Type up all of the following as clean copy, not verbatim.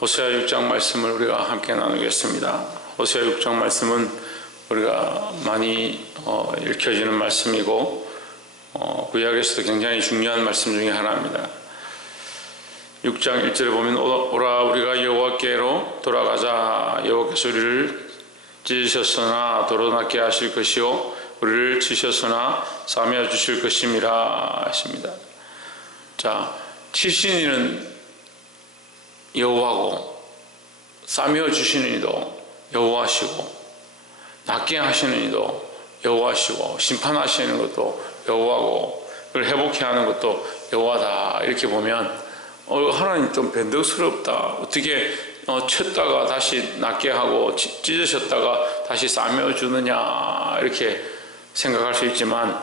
호세아 6장 말씀을 우리가 함께 나누겠습니다. 호세아 6장 말씀은 우리가 많이 읽혀지는 말씀이고 구약에서도 굉장히 중요한 말씀 중에 하나입니다. 6장 1절에 보면 오라 우리가 여호와께로 돌아가자. 여호와께서 우리를 찢으셨으나 도로나게 하실 것이요 우리를 치셨으나 싸매어 주실 것임이라 하십니다. 자, 치신 이는 여호와고 싸매어 주시는 이도 여호와시고 낫게 하시는 이도 여호와시고 심판하시는 것도 여호와고 그걸 회복해 하는 것도 여호와다. 이렇게 보면 하나님 좀 변덕스럽다. 어떻게 쳤다가 다시 낫게 하고 찢으셨다가 다시 싸매어 주느냐 이렇게 생각할 수 있지만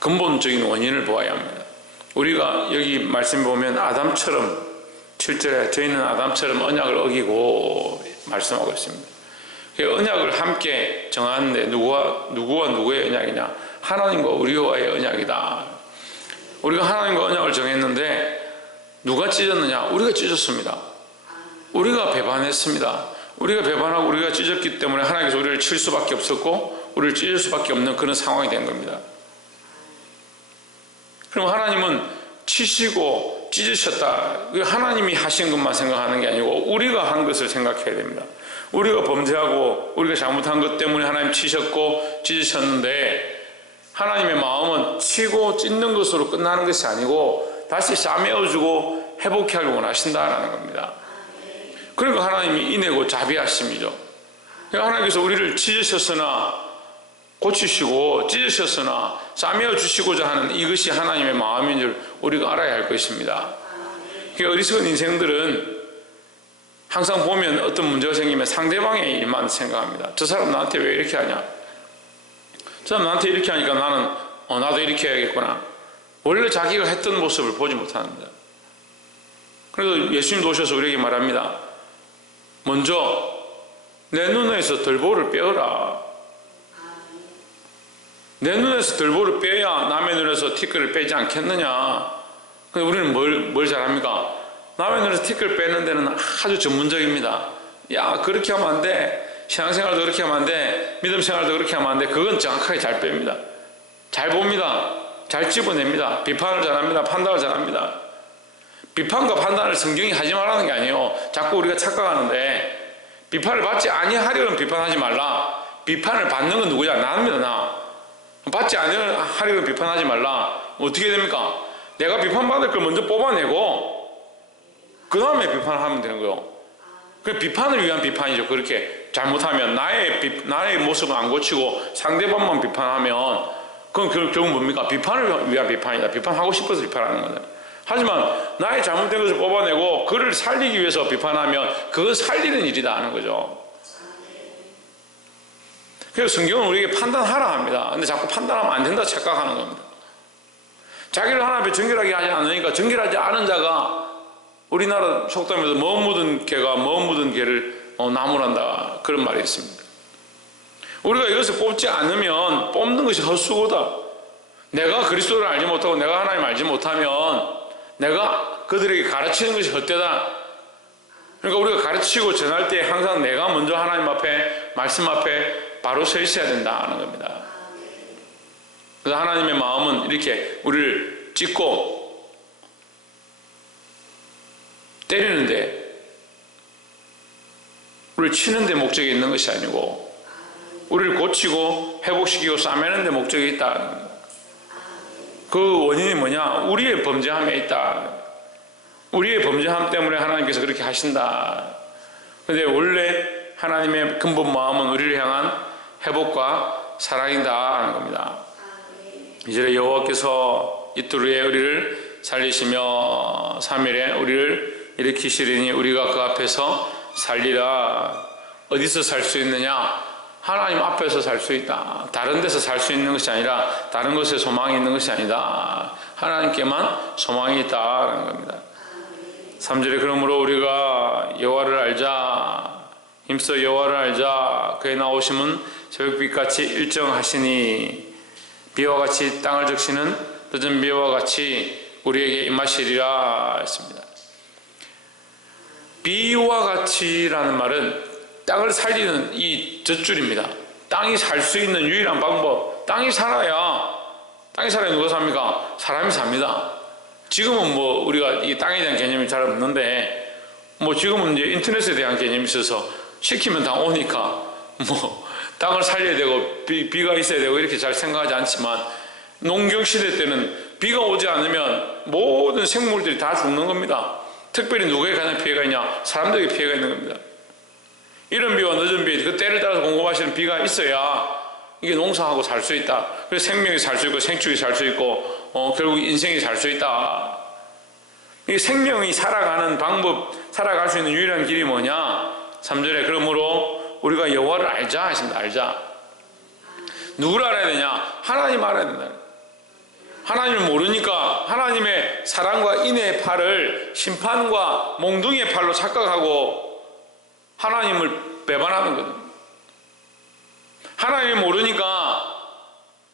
근본적인 원인을 보아야 합니다. 우리가 여기 말씀 보면 아담처럼 7절에 저희는 아담처럼 언약을 어기고 말씀하고 있습니다. 언약을 함께 정하는데 누구와 누구의 언약이냐? 하나님과 우리와의 언약이다. 우리가 하나님과 언약을 정했는데 누가 찢었느냐? 우리가 찢었습니다. 우리가 배반했습니다. 우리가 배반하고 우리가 찢었기 때문에 하나님께서 우리를 칠 수밖에 없었고 우리를 찢을 수밖에 없는 그런 상황이 된 겁니다. 그럼 하나님은 치시고 찢으셨다. 하나님이 하신 것만 생각하는 게 아니고 우리가 한 것을 생각해야 됩니다. 우리가 범죄하고 우리가 잘못한 것 때문에 하나님 치셨고 찢으셨는데 하나님의 마음은 치고 찢는 것으로 끝나는 것이 아니고 다시 싸매어주고 회복하길 원하신다라는 겁니다. 그러니까 하나님이 인애고 자비하심이죠. 그러니까 하나님께서 우리를 찢으셨으나 고치시고 찢으셨으나 싸매어 주시고자 하는 이것이 하나님의 마음인 줄 우리가 알아야 할 것입니다. 그러니까 어리석은 인생들은 항상 보면 어떤 문제가 생기면 상대방의 일만 생각합니다. 저 사람 나한테 왜 이렇게 하냐? 저 사람 나한테 이렇게 하니까 나는 나도 이렇게 해야겠구나. 원래 자기가 했던 모습을 보지 못합니다. 그래서 예수님도 오셔서 우리에게 말합니다. 먼저 내 눈에서 덜보를 빼어라. 내 눈에서 덜보를 빼야 남의 눈에서 티끌을 빼지 않겠느냐. 근데 우리는 뭘 잘합니까? 남의 눈에서 티끌을 빼는 데는 아주 전문적입니다. 야, 그렇게 하면 안 돼. 신앙생활도 그렇게 하면 안 돼. 믿음생활도 그렇게 하면 안 돼. 그건 정확하게 잘 뺍니다. 잘 봅니다. 잘 집어냅니다. 비판을 잘합니다. 판단을 잘합니다. 비판과 판단을 성경이 하지 말라는 게 아니에요. 자꾸 우리가 착각하는데 비판을 받지 아니하려면 비판하지 말라. 비판을 받는 건 누구냐? 나입니다. 나. 받지 아니하려면 비판하지 말라. 어떻게 됩니까? 내가 비판받을 걸 먼저 뽑아내고 그 다음에 비판을 하면 되는 거예요. 그 비판을 위한 비판이죠. 그렇게 잘못하면 나의 모습을 안 고치고 상대방만 비판하면 그건 결국 뭡니까? 비판을 위한 비판이다. 비판하고 싶어서 비판하는 거다. 하지만 나의 잘못된 것을 뽑아내고 그를 살리기 위해서 비판하면 그건 살리는 일이다 하는 거죠. 그래서 성경은 우리에게 판단하라 합니다. 근데 자꾸 판단하면 안 된다 착각하는 겁니다. 자기를 하나님 앞에 정결하게 하지 않으니까 정결하지 않은 자가 우리나라 속담에서 뭐 묻은 개가 뭐 묻은 개를 나무란다 그런 말이 있습니다. 우리가 이것을 뽑지 않으면 뽑는 것이 헛수고다. 내가 그리스도를 알지 못하고 내가 하나님 알지 못하면 내가 그들에게 가르치는 것이 헛되다. 그러니까 우리가 가르치고 전할 때 항상 내가 먼저 하나님 앞에 말씀 앞에 바로 서 있어야 된다는 겁니다. 그래서 하나님의 마음은 이렇게 우리를 찢고 때리는데 우리를 치는 데 목적이 있는 것이 아니고 우리를 고치고 회복시키고 싸매는 데 목적이 있다. 그 원인이 뭐냐? 우리의 범죄함에 있다. 우리의 범죄함 때문에 하나님께서 그렇게 하신다. 그런데 원래 하나님의 근본 마음은 우리를 향한 회복과 사랑이다 하는 겁니다. 이제 여호와께서 이틀 후에 우리를 살리시며 3일에 우리를 일으키시리니 우리가 그 앞에서 살리라. 어디서 살 수 있느냐? 하나님 앞에서 살 수 있다. 다른 데서 살 수 있는 것이 아니라 다른 곳에 소망이 있는 것이 아니다. 하나님께만 소망이 있다라는 겁니다. 3절에 그러므로 우리가 여호와를 알자. 힘써 여호와를 알자. 그의 나오심은 새벽빛같이 일정하시니 비와 같이 땅을 적시는 늦은 비와 같이 우리에게 임하시리라 했습니다. 비와 같이라는 말은 땅을 살리는 이 젖줄입니다. 땅이 살 수 있는 유일한 방법, 땅이 살아야 누가 삽니까? 사람이 삽니다. 지금은 뭐 우리가 이 땅에 대한 개념이 잘 없는데, 뭐 지금은 이제 인터넷에 대한 개념이 있어서 시키면 다 오니까 뭐 땅을 살려야 되고 비가 있어야 되고 이렇게 잘 생각하지 않지만, 농경 시대 때는 비가 오지 않으면 모든 생물들이 다 죽는 겁니다. 특별히 누구에게 가장 피해가 있냐? 사람들에게 피해가 있는 겁니다. 이른 비와 늦은 비, 그 때를 따라서 공급하시는 비가 있어야 이게 농사하고 살 수 있다. 그래서 생명이 살 수 있고 생축이 살 수 있고 결국 인생이 살 수 있다. 이 생명이 살아가는 방법, 살아갈 수 있는 유일한 길이 뭐냐? 3절에 그러므로 우리가 여호와를 알자 하십니다. 알자. 누구를 알아야 되냐? 하나님 알아야 된다. 하나님을 모르니까 하나님의 사랑과 인애의 팔을 심판과 몽둥이의 팔로 착각하고 하나님을 배반하는 거죠. 하나님을 모르니까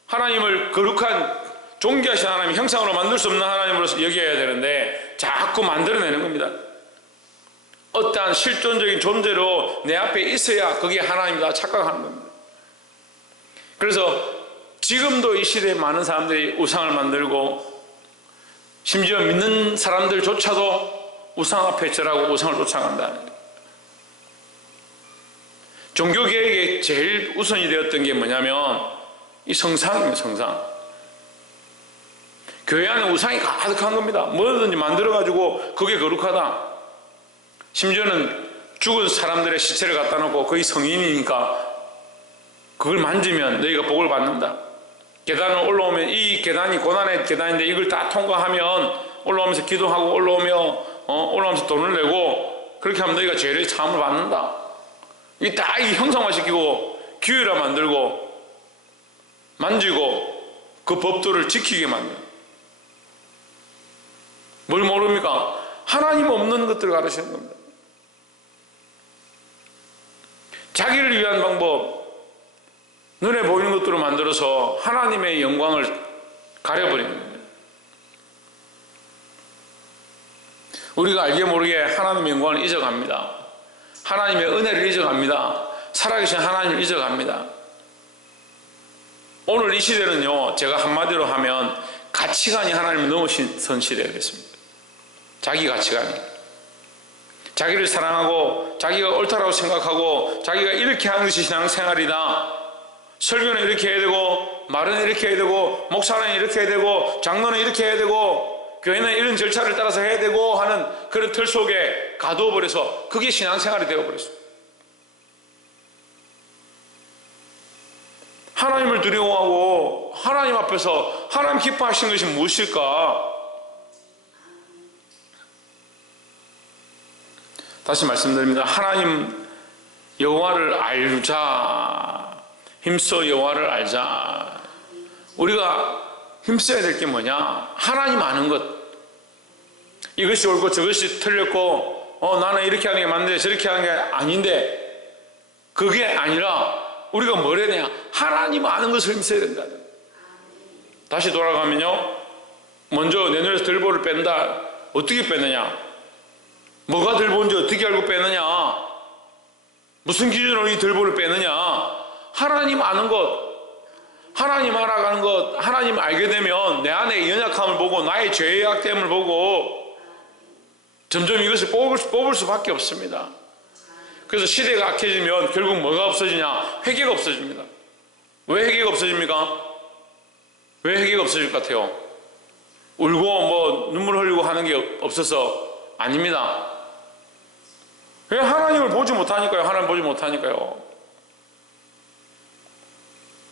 하나님을 거룩한 존귀하신 하나님, 형상으로 만들 수 없는 하나님으로서 여겨야 되는데 자꾸 만들어내는 겁니다. 어떠한 실존적인 존재로 내 앞에 있어야 그게 하나님이다 착각하는 겁니다. 그래서 지금도 이 시대에 많은 사람들이 우상을 만들고, 심지어 믿는 사람들조차도 우상 앞에 절하고 우상을 쫓아간다는 거예요. 종교개혁에 제일 우선이 되었던 게 뭐냐면 이 성상입니다. 성상. 교회 안에 우상이 가득한 겁니다. 뭐든지 만들어가지고 그게 거룩하다. 심지어는 죽은 사람들의 시체를 갖다 놓고 거의 성인이니까 그걸 만지면 너희가 복을 받는다. 계단을 올라오면 이 계단이 고난의 계단인데 이걸 다 통과하면 올라오면서 기도하고 올라오면서 돈을 내고 그렇게 하면 너희가 죄의 사함을 받는다. 이게 다 이 형상화 시키고 규율화 만들고 만지고 그 법도를 지키게 만드는. 뭘 모릅니까? 하나님 없는 것들을 가르치는 겁니다. 자기를 위한 방법, 눈에 보이는 것들로 만들어서 하나님의 영광을 가려버리는 겁니다. 우리가 알게 모르게 하나님의 영광을 잊어갑니다. 하나님의 은혜를 잊어갑니다. 살아계신 하나님을 잊어갑니다. 오늘 이 시대는요, 제가 한마디로 하면 가치관이 하나님을 넘어선 시대가 됐습니다. 자기 가치관이. 자기를 사랑하고 자기가 옳다라고 생각하고 자기가 이렇게 하는 것이 신앙생활이다. 설교는 이렇게 해야 되고 말은 이렇게 해야 되고 목사는 이렇게 해야 되고 장로는 이렇게 해야 되고 교회는 이런 절차를 따라서 해야 되고 하는 그런 틀 속에 가두어버려서 그게 신앙생활이 되어버렸어요. 하나님을 두려워하고 하나님 앞에서 하나님 기뻐하시는 것이 무엇일까? 다시 말씀드립니다. 하나님 여호와를 알자. 힘써 여호와를 알자. 우리가 힘써야 될 게 뭐냐? 하나님 아는 것. 이것이 옳고 저것이 틀렸고 나는 이렇게 하는 게 맞는데 저렇게 하는 게 아닌데, 그게 아니라 우리가 뭘 해야 되냐? 하나님 아는 것을 힘써야 된다. 다시 돌아가면요, 먼저 내 눈에서 들보를 뺀다. 어떻게 빼느냐? 뭐가 들보인지 어떻게 알고 빼느냐? 무슨 기준으로 이 들보를 빼느냐? 하나님 아는 것, 하나님 알아가는 것, 하나님 알게 되면 내 안에 연약함을 보고 나의 죄의 약됨을 보고 점점 이것을 뽑을 수밖에 없습니다. 그래서 시대가 악해지면 결국 뭐가 없어지냐? 회개가 없어집니다. 왜 회개가 없어집니까? 왜 회개가 없어질 것 같아요? 울고 뭐 눈물 흘리고 하는 게 없어서 아닙니다. 왜? 하나님을 보지 못하니까요. 하나님 보지 못하니까요.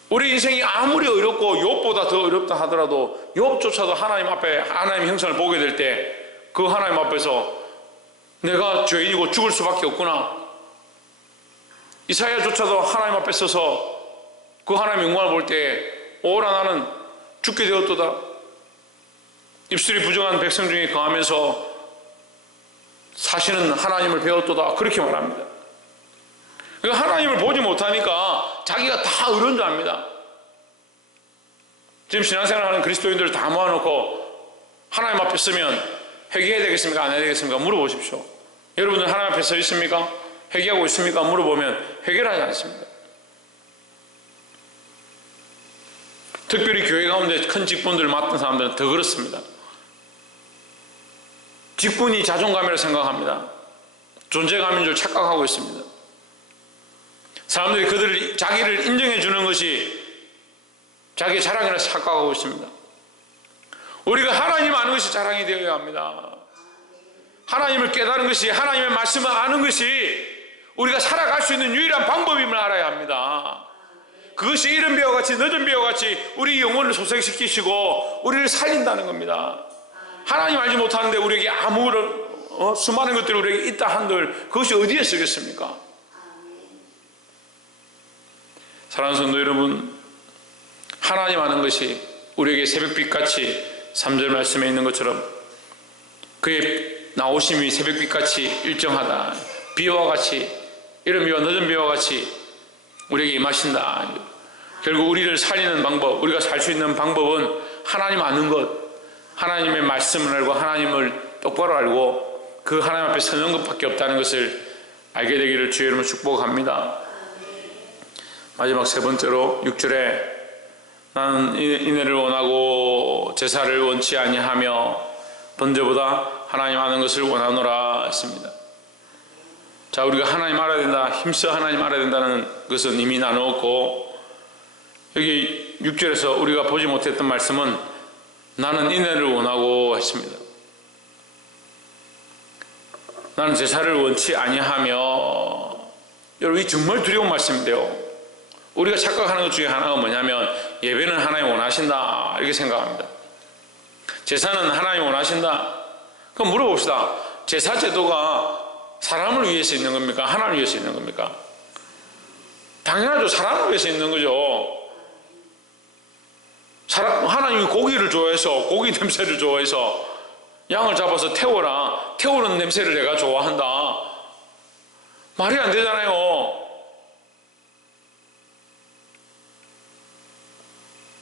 우리 인생이 아무리 어렵고 욥보다 더 어렵다 하더라도 욥조차도 하나님 앞에 하나님 형상을 보게 될 때 그 하나님 앞에서 내가 죄인이고 죽을 수밖에 없구나. 이사야조차도 하나님 앞에 서서 그 하나님의 영광을 볼 때 오라 나는 죽게 되었도다. 입술이 부정한 백성 중에 거하면서 사시는 하나님을 배웠도다. 그렇게 말합니다. 그러니까 하나님을 보지 못하니까 자기가 다 어려운 줄 압니다. 지금 신앙생활 하는 그리스도인들을 다 모아놓고 하나님 앞에 서면 회개해야 되겠습니까? 안 해야 되겠습니까? 물어보십시오. 여러분들 하나님 앞에 서 있습니까? 회개하고 있습니까? 물어보면 회개를 하지 않습니다. 특별히 교회 가운데 큰 직분들을 맡은 사람들은 더 그렇습니다. 직분이 자존감이라고 생각합니다. 존재감인 줄 착각하고 있습니다. 사람들이 자기를 인정해 주는 것이 자기의 자랑이라 착각하고 있습니다. 우리가 하나님 아는 것이 자랑이 되어야 합니다. 하나님을 깨달은 것이, 하나님의 말씀을 아는 것이 우리가 살아갈 수 있는 유일한 방법임을 알아야 합니다. 그것이 이른 비와 같이 늦은 비와 같이 우리 영혼을 소생시키시고 우리를 살린다는 겁니다. 하나님 알지 못하는데 우리에게 아무런 수많은 것들이 우리에게 있다 한들 그것이 어디에 쓰겠습니까? 사랑하는 성도 여러분, 하나님 아는 것이 우리에게 새벽빛같이 3절 말씀에 있는 것처럼 그의 나오심이 새벽빛같이 일정하다. 비와 같이, 이른 비와 늦은 비와 같이 우리에게 임하신다. 결국 우리를 살리는 방법, 우리가 살 수 있는 방법은 하나님 아는 것, 하나님의 말씀을 알고 하나님을 똑바로 알고 그 하나님 앞에 서는 것밖에 없다는 것을 알게 되기를 주의 이름으로 축복합니다. 마지막 세 번째로 6절에 나는 인애를 원하고 제사를 원치 아니하며 번제보다 하나님 아는 것을 원하노라 했습니다. 자, 우리가 하나님 알아야 된다, 힘써 하나님 알아야 된다는 것은 이미 나누었고, 여기 6절에서 우리가 보지 못했던 말씀은 나는 인애를 원하고 했습니다. 나는 제사를 원치 아니하며, 여러분 이 정말 두려운 말씀인데요, 우리가 착각하는 것 중에 하나가 뭐냐면 예배는 하나님 원하신다 이렇게 생각합니다. 제사는 하나님 원하신다. 그럼 물어봅시다. 제사 제도가 사람을 위해서 있는 겁니까? 하나님을 위해서 있는 겁니까? 당연하죠. 사람을 위해서 있는 거죠. 하나님이 고기를 좋아해서, 고기 냄새를 좋아해서 양을 잡아서 태워라. 태우는 냄새를 내가 좋아한다. 말이 안 되잖아요.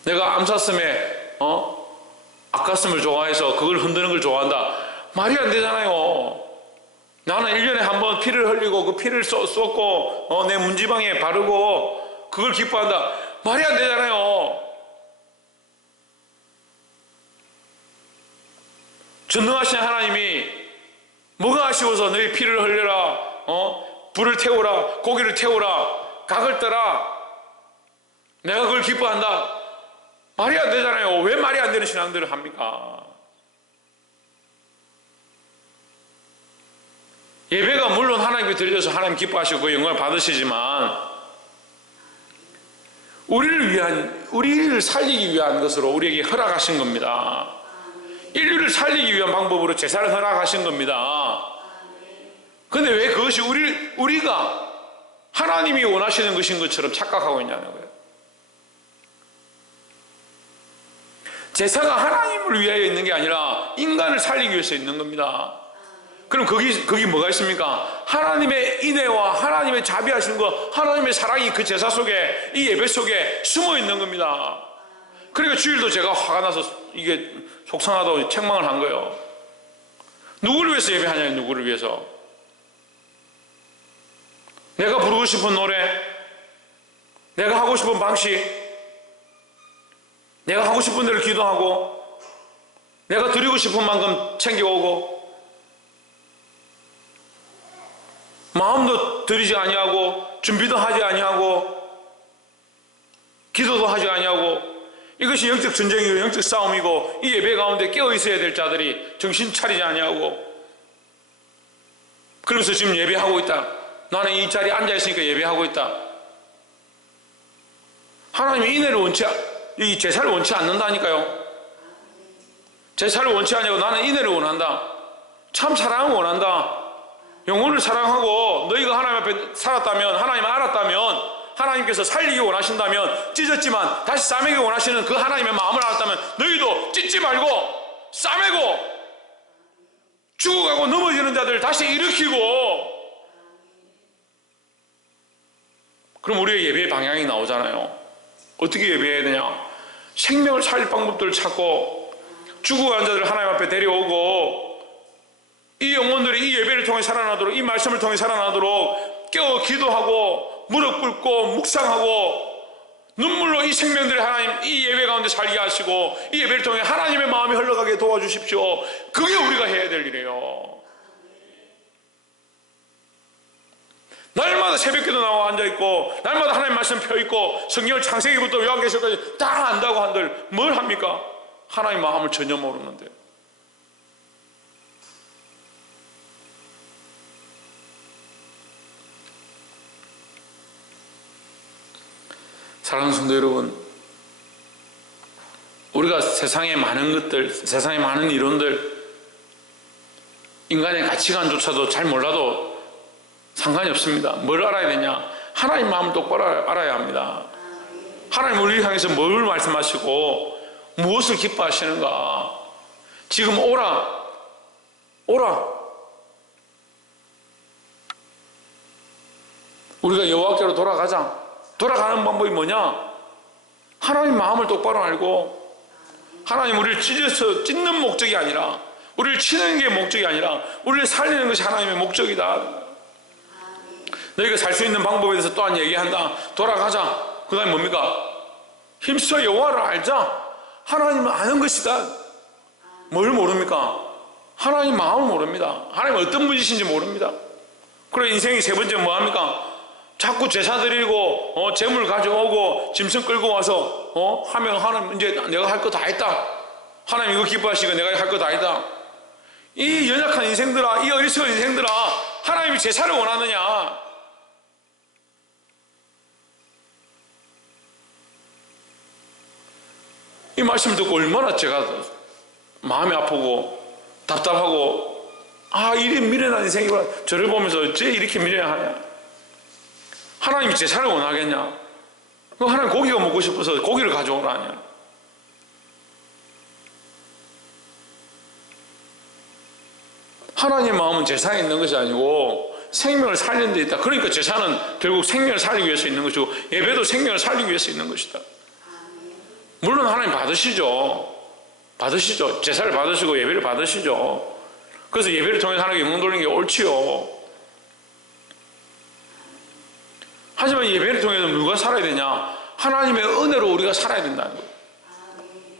내가 암사슴에 앞가슴을 좋아해서 그걸 흔드는 걸 좋아한다. 말이 안 되잖아요. 나는 1년에 한 번 피를 흘리고 그 피를 쏟고 내 문지방에 바르고 그걸 기뻐한다. 말이 안 되잖아요. 전능하신 하나님이 뭐가 아쉬워서 너희 피를 흘려라, 불을 태우라, 고기를 태우라, 각을 떠라, 내가 그걸 기뻐한다. 말이 안 되잖아요. 왜 말이 안 되는 신앙들을 합니까? 예배가 물론 하나님께 드려져서 하나님 기뻐하시고 그 영광을 받으시지만 우리를 살리기 위한 것으로 우리에게 허락하신 겁니다. 인류를 살리기 위한 방법으로 제사를 허락하신 겁니다. 그런데 왜 그것이 우리가 하나님이 원하시는 것인 것처럼 착각하고 있냐는 거예요. 제사가 하나님을 위하여 있는 게 아니라 인간을 살리기 위해서 있는 겁니다. 그럼 거기 뭐가 있습니까? 하나님의 인애와 하나님의 자비하신 것, 하나님의 사랑이 그 제사 속에, 이 예배 속에 숨어 있는 겁니다. 그러니까 주일도 제가 화가 나서 이게 속상하다고 책망을 한 거예요. 누구를 위해서 예배하냐, 누구를 위해서? 내가 부르고 싶은 노래, 내가 하고 싶은 방식, 내가 하고 싶은 대로 기도하고, 내가 드리고 싶은 만큼 챙겨오고, 마음도 드리지 아니하고, 준비도 하지 아니하고, 기도도 하지 아니하고, 이것이 영적 전쟁이고 영적 싸움이고, 이 예배 가운데 깨어 있어야 될 자들이 정신 차리지 아니하고, 그러면서 지금 예배하고 있다. 나는 이 자리에 앉아 있으니까 예배하고 있다. 하나님이 이 제사를 원치 않는다니까요. 제사를 원치 않냐고, 나는 인애를 원한다. 참 사랑을 원한다. 영혼을 사랑하고 너희가 하나님 앞에 살았다면, 하나님을 알았다면, 하나님께서 살리기 원하신다면, 찢었지만 다시 싸매기 원하시는 그 하나님의 마음을 알았다면 너희도 찢지 말고 싸매고 죽어가고 넘어지는 자들을 다시 일으키고, 그럼 우리의 예배의 방향이 나오잖아요. 어떻게 예배해야 되냐? 생명을 살릴 방법들을 찾고 죽어가는 자들을 하나님 앞에 데려오고 이 영혼들이 이 예배를 통해 살아나도록, 이 말씀을 통해 살아나도록 깨어 기도하고 무릎 꿇고 묵상하고 눈물로 이 생명들이 하나님 이 예배 가운데 살게 하시고 이 예배를 통해 하나님의 마음이 흘러가게 도와주십시오. 그게 우리가 해야 될 일이에요. 날마다 새벽기도 나와 앉아있고 날마다 하나님 말씀 펴있고 성경을 창세기부터 요한계시록까지 다 안다고 한들 뭘 합니까? 하나님 마음을 전혀 모르는데. 사랑하는 성도 여러분, 우리가 세상의 많은 것들, 세상의 많은 이론들, 인간의 가치관조차도 잘 몰라도 상관이 없습니다. 뭘 알아야 되냐? 하나님 마음을 똑바로 알아야 합니다. 하나님 우리를 향해서 뭘 말씀하시고 무엇을 기뻐하시는가? 지금 오라. 우리가 여호와께로 돌아가는 방법이 뭐냐? 하나님 마음을 똑바로 알고 하나님 우리를 찢는 목적이 아니라, 우리를 치는 게 목적이 아니라 우리를 살리는 것이 하나님의 목적이다. 너희가 살 수 있는 방법에 대해서 또한 얘기한다. 돌아가자. 그 다음에 뭡니까? 힘써 여호와를 알자. 하나님을 아는 것이다. 뭘 모릅니까? 하나님 마음을 모릅니다. 하나님 어떤 분이신지 모릅니다. 그래 인생의 세 번째 뭐합니까? 자꾸 제사 드리고 재물 가져오고 짐승 끌고 와서 하면 하나님 이제 내가 할 거 다 했다. 하나님 이거 기뻐하시고 내가 할 거 다 했다. 이 연약한 인생들아, 이 어리석은 인생들아, 하나님이 제사를 원하느냐? 이 말씀을 듣고 얼마나 제가 마음이 아프고 답답하고, 이리 미련한 인생이구나. 저를 보면서 어째 이렇게 미련하냐? 하나님이 제사를 원하겠냐? 하나님 고기가 먹고 싶어서 고기를 가져오라 하냐? 하나님의 마음은 제사에 있는 것이 아니고 생명을 살리는 데 있다. 그러니까 제사는 결국 생명을 살리기 위해서 있는 것이고 예배도 생명을 살리기 위해서 있는 것이다. 물론 하나님 받으시죠. 제사를 받으시고 예배를 받으시죠. 그래서 예배를 통해서 하나님께 영광 돌리는 게 옳지요. 하지만 예배를 통해서 누가 살아야 되냐? 하나님의 은혜로 우리가 살아야 된다는 거예요.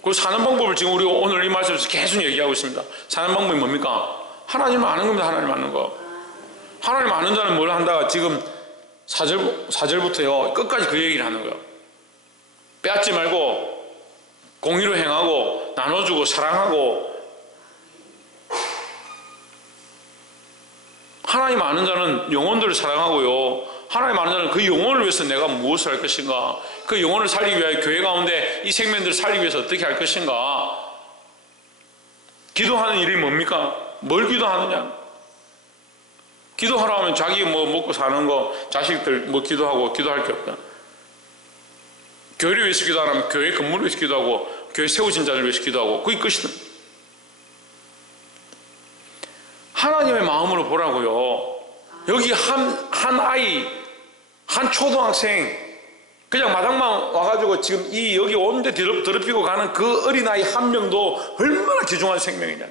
그 사는 방법을 지금 우리가 오늘 이 말씀에서 계속 얘기하고 있습니다. 사는 방법이 뭡니까? 하나님을 아는 겁니다. 하나님 아는 거. 하나님 아는 자는 뭘 한다? 지금 4절부터요 끝까지 그 얘기를 하는 거예요. 빼앗지 말고 공의로 행하고 나눠주고 사랑하고. 하나님 아는 자는 영혼들을 사랑하고요, 하나님 아는 자는 그 영혼을 위해서 내가 무엇을 할 것인가, 그 영혼을 살리기 위하여 교회 가운데 이 생명들을 살리기 위해서 어떻게 할 것인가. 기도하는 일이 뭡니까? 뭘 기도하느냐? 기도하라 하면 자기 먹고 사는 거, 자식들 기도하고 기도할 게 없다. 교회를 위해서 기도하라면 교회 건물을 위해서 기도하고 교회 세우신 자를 위해서 기도하고 그게 끝이다. 하나님의 마음으로 보라고요. 여기 한 아이, 한 초등학생 그냥 마당만 와가지고 지금 여기 오는데 더럽히고 가는 그 어린아이 한 명도 얼마나 귀중한 생명이냐.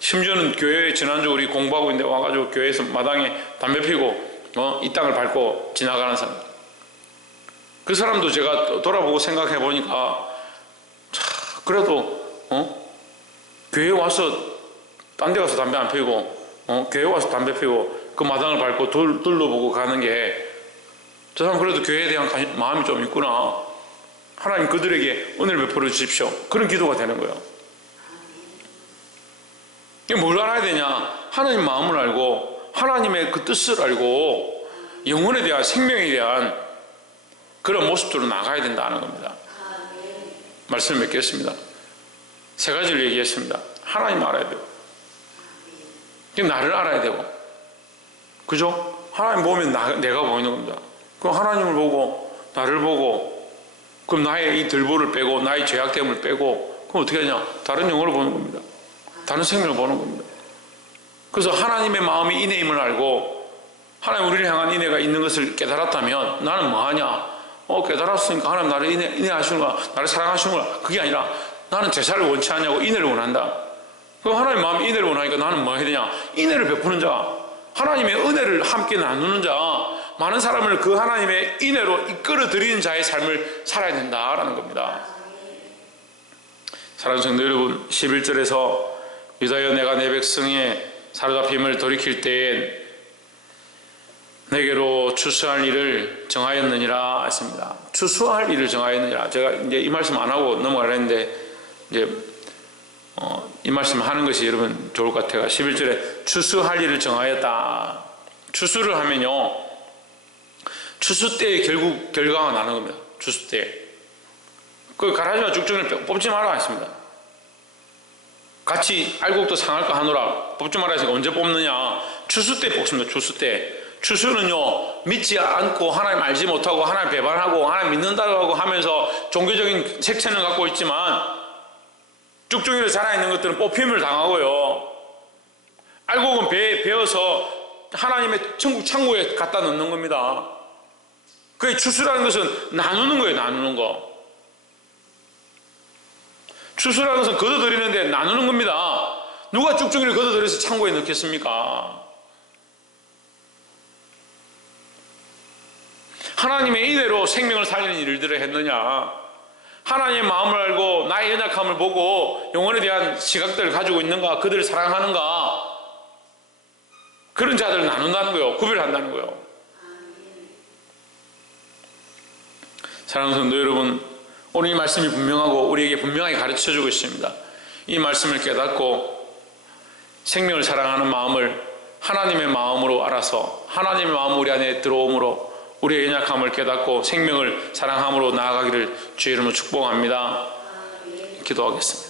심지어는 교회에 지난주 우리 공부하고 있는데 와가지고 교회에서 마당에 담배 피고 이 땅을 밟고 지나가는 사람, 그 사람도 제가 돌아보고 생각해 보니까 그래도 교회 와서 딴 데 가서 담배 안 피우고 교회 와서 담배 피우고 그 마당을 밟고 둘러보고 가는 게, 저 사람 그래도 교회에 대한 마음이 좀 있구나. 하나님 그들에게 은혜를 베풀어 주십시오. 그런 기도가 되는 거예요. 이게 뭘 알아야 되냐? 하나님 마음을 알고 하나님의 그 뜻을 알고 영혼에 대한, 생명에 대한 그런 모습으로 나가야 된다는 겁니다. 말씀을 맺겠습니다. 세 가지를 얘기했습니다. 하나님 알아야 되고, 나를 알아야 되고, 그죠? 하나님 보면 내가 보이는 겁니다. 그럼 하나님을 보고 나를 보고, 그럼 나의 이 들보를 빼고 나의 죄악됨을 빼고, 그럼 어떻게 하냐? 다른 영혼을 보는 겁니다. 다른 생명을 보는 겁니다. 그래서 하나님의 마음이 인애임을 알고 하나님 우리를 향한 인애가 있는 것을 깨달았다면 나는 뭐하냐? 깨달았으니까 하나님 나를 인애하시는구나, 나를 사랑하시는구나. 그게 아니라 나는 제사를 원치 않냐고 인애를 원한다. 그럼 하나님 마음이 인애를 원하니까 나는 뭐 해야 되냐? 인애를 베푸는 자, 하나님의 은혜를 함께 나누는 자, 많은 사람을 그 하나님의 인애로 이끌어 드리는 자의 삶을 살아야 된다라는 겁니다. 사랑하는 성도 여러분, 11절에서 유다여 내가 내 백성의 사로잡힘을 돌이킬 때에 내게로 추수할 일을 정하였느니라 했습니다. 추수할 일을 정하였느니라. 제가 이제 이 말씀 안 하고 넘어가려는데 이제 이 말씀 하는 것이 여러분 좋을 것 같아요. 11절에 추수할 일을 정하였다. 추수를 하면요, 추수 때에 결국 결과가 나는 겁니다. 추수 때. 그 가라지와 쭉정이를 뽑지 마라 했습니다. 같이 알곡도 상할까 하노라. 뽑지 마라 해서 언제 뽑느냐? 추수 때 뽑습니다. 추수 때. 추수는요, 믿지 않고 하나님 알지 못하고 하나님 배반하고 하나님 믿는다고 하면서 종교적인 색채는 갖고 있지만 쭉정이로 자라있는 것들은 뽑힘을 당하고요, 알곡은 베어서 하나님의 천국 창고에 갖다 넣는 겁니다. 그게 추수라는 것은 나누는 거예요. 나누는 거. 추수라는 것은 걷어들이는데 나누는 겁니다. 누가 쭉정이를 걷어들여서 창고에 넣겠습니까? 하나님의 인애로 생명을 살리는 일들을 했느냐? 하나님의 마음을 알고 나의 연약함을 보고 영혼에 대한 시각들을 가지고 있는가? 그들을 사랑하는가? 그런 자들을 나눈다는 거예요. 구별한다는 거예요. 사랑하는 성도 여러분, 오늘 이 말씀이 분명하고 우리에게 분명하게 가르쳐주고 있습니다. 이 말씀을 깨닫고 생명을 사랑하는 마음을 하나님의 마음으로 알아서 하나님의 마음 우리 안에 들어옴으로 우리의 연약함을 깨닫고 생명을 사랑함으로 나아가기를 주의 이름으로 축복합니다. 기도하겠습니다.